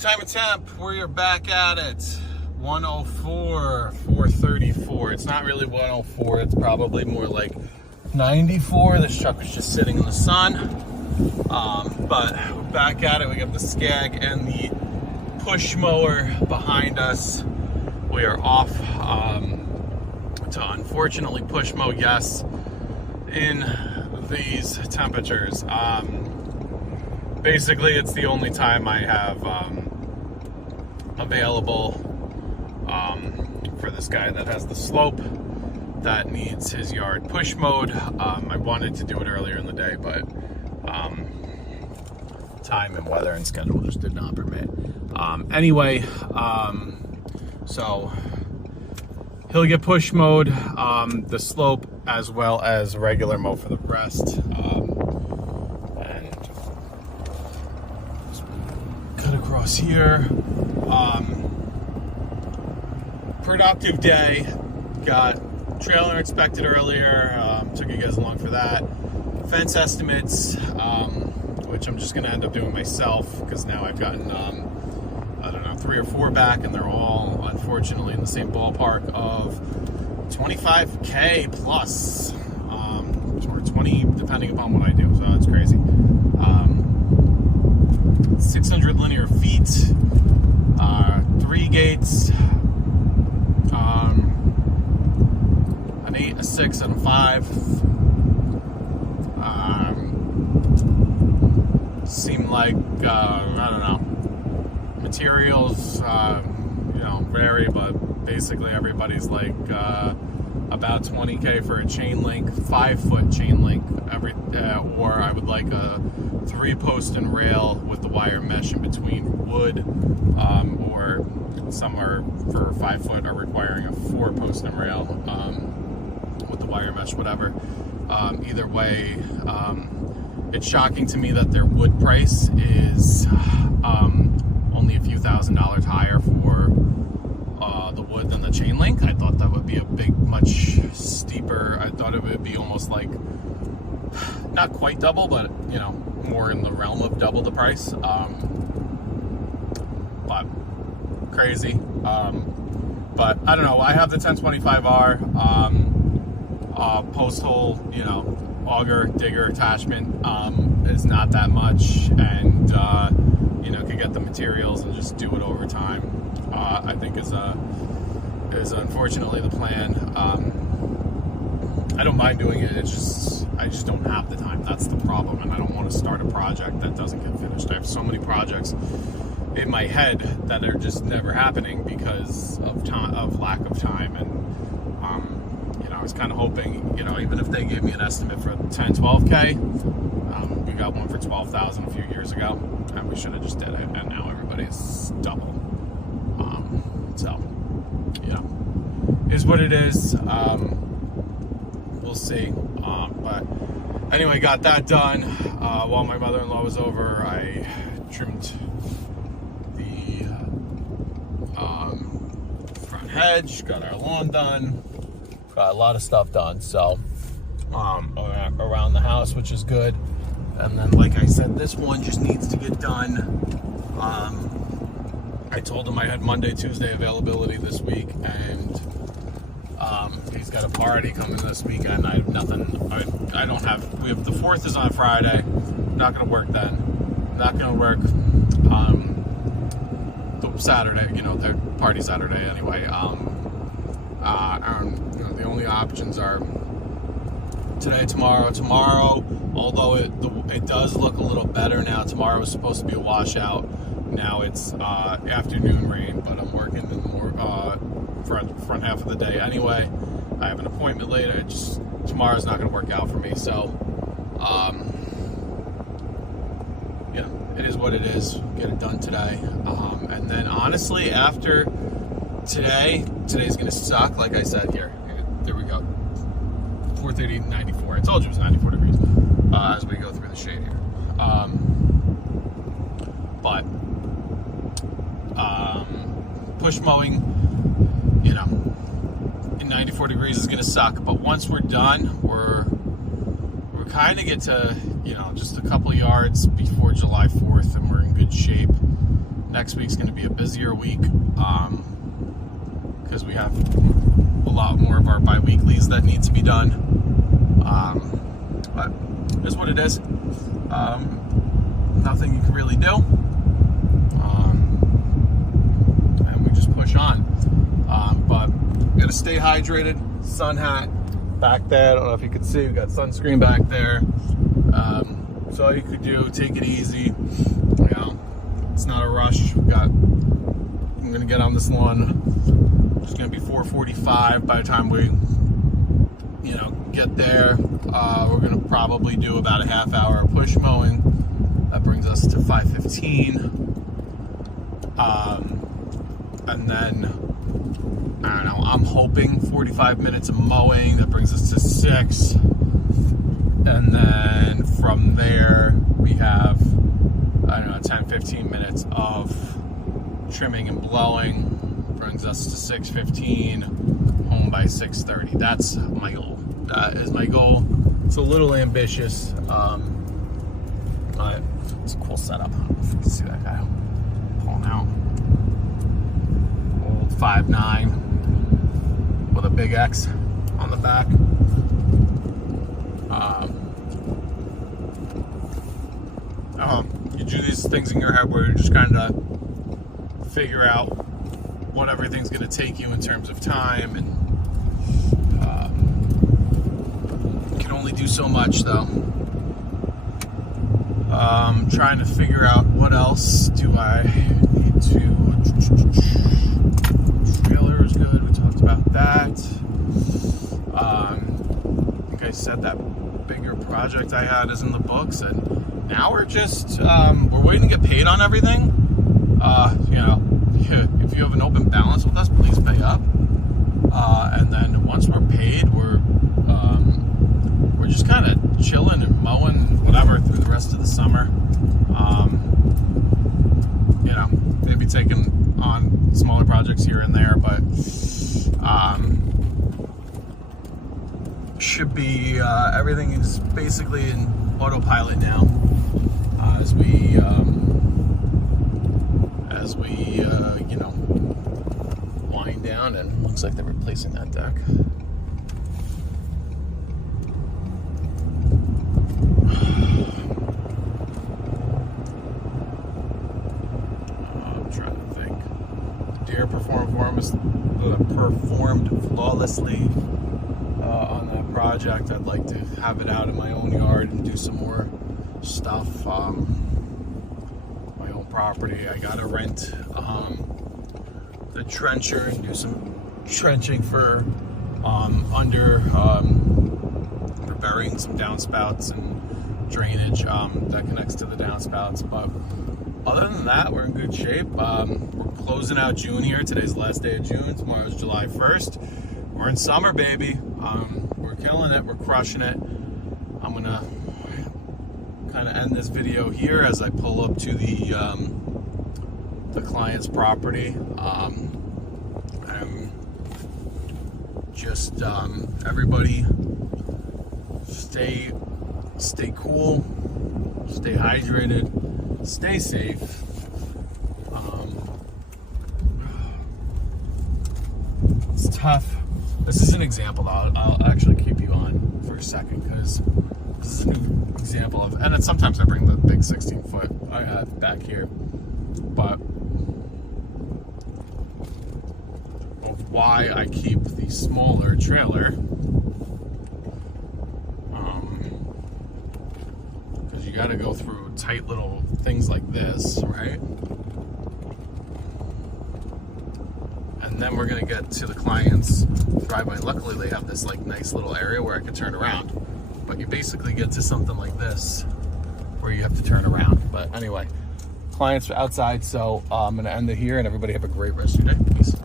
Time of temp, we are back at it. 104, 434. It's not really 104, it's probably more like 94. This truck is just sitting in the sun. But we're back at it. We got the Skag and the push mower behind us. We are off to unfortunately push mow, yes, in these temperatures. Basically, it's the only time I have available for this guy that has the slope that needs his yard push mowed. I wanted to do it earlier in the day, but time and weather and schedule just did not permit. Anyway, so he'll get push mowed, the slope as well as regular mow for the rest. And cut across here. Productive day. Got trailer inspected earlier. Took you guys along for that. Fence estimates, which I'm just gonna end up doing myself because now I've gotten I don't know, 3 or 4 back, and they're all unfortunately in the same ballpark of $25K plus, or 20 depending upon what I do. So it's crazy. 600 linear feet, 3 gates, an 8, a 6, and a 5. Seem like I don't know. Materials, vary, but basically everybody's like about 20K for a chain link, 5-foot chain link. Or I would like a 3-post and rail with the wire mesh in between wood, or some are for 5-foot are requiring a 4-post and rail with the wire mesh, whatever. Either way, it's shocking to me that their wood price is only a few $1,000s higher for the wood than the chain link. I thought that would be much steeper. I thought it would be almost like, not quite double, but more in the realm of double the price. But crazy. But I don't know. I have the 1025R post hole, auger digger attachment. Is not that much, and could get the materials and just do it over time. I think is unfortunately the plan. I don't mind doing it. It's just I just don't have the time. That's the problem, and I don't want to start a project that doesn't get finished. I have so many projects in my head that are just never happening because of time, of lack of time, and I was kind of hoping, even if they gave me an estimate for 10, 12K, we got one for 12,000 a few years ago, and we should have just did it, and now everybody's double. So, is what it is. We'll see. But anyway, got that done. While my mother-in-law was over, I trimmed the front hedge, got our lawn done. Got a lot of stuff done, so around the house, which is good. And then, like I said, this one just needs to get done. I told him I had Monday, Tuesday availability this week, and he's got a party coming this weekend. I have nothing. I don't have. We have the 4th is on Friday. Not going to work then. Not going to work the Saturday. Their party Saturday anyway. The only options are today, tomorrow. Tomorrow, although it does look a little better now. Tomorrow was supposed to be a washout. Now it's afternoon rain, but I'm working in the more front half of the day anyway. I have an appointment later. Tomorrow's not going to work out for me. So, it is what it is. Get it done today, and then honestly, after today's going to suck. Like I said, there we go. 430, 94. I told you it was 94 degrees as we go through the shade here. But push mowing, in 94 degrees is going to suck. But once we're done, we're kind of get to, just a couple yards before July 4th, and we're in good shape. Next week's going to be a busier week because we have a lot more of our bi-weeklies that need to be done. But it's what it is. Nothing you can really do. And we just push on. But we got to stay hydrated. Sun hat back there. I don't know if you can see. We got sunscreen back there. So all you could do, take it easy. You know, it's not a rush. I'm gonna get on this lawn. It's gonna be 4:45 by the time we, get there. We're gonna probably do about a half hour of push mowing. That brings us to 5:15. And then I don't know. I'm hoping 45 minutes of mowing. That brings us to 6. And then from there, we have, 10-15 minutes of trimming and blowing. Brings us to 6:15, home by 6:30. That's my goal. That is my goal. It's a little ambitious, but it's a cool setup. I don't know if you can see that guy pulling out. Old 5.9 with a big X on the back. You do these things in your head where you just kind of figure out what everything's going to take you in terms of time, and you can only do so much though. Trying to figure out what else do I need to. Trailer is good. We talked about that. I think I said that bigger project I had is in the books, and now we're just we're waiting to get paid on everything. If you have an open balance with us, please pay up. And then once we're paid, we're just kind of chilling and mowing whatever through the rest of the summer. Maybe taking on smaller projects here and there, but should be everything is basically in autopilot now as we wind down, and looks like they're replacing that deck. I'm trying to think. Deer performed flawlessly on that project. I'd like to have it out in my own yard and do some more stuff. My own property. I gotta rent the trencher and do some trenching for for burying some downspouts and drainage that connects to the downspouts. But other than that, we're in good shape. We're closing out June here. Today's the last day of June. Tomorrow's July 1st. We're in summer, baby. We're killing it. We're crushing it. I'm gonna kind of end this video here as I pull up to the client's property. Everybody stay cool, stay hydrated, stay safe. It's tough. This is an example. I'll actually keep you on for a second, because this is an example of, and sometimes I bring the big 16-foot I have back here, but of why I keep the smaller trailer, because you got to go through tight little things like this, right? And then we're gonna get to the client's driveway. Luckily, they have this nice little area where I can turn around. But you basically get to something like this where you have to turn around. But anyway, clients are outside, so I'm gonna end it here, and everybody have a great rest of your day. Peace.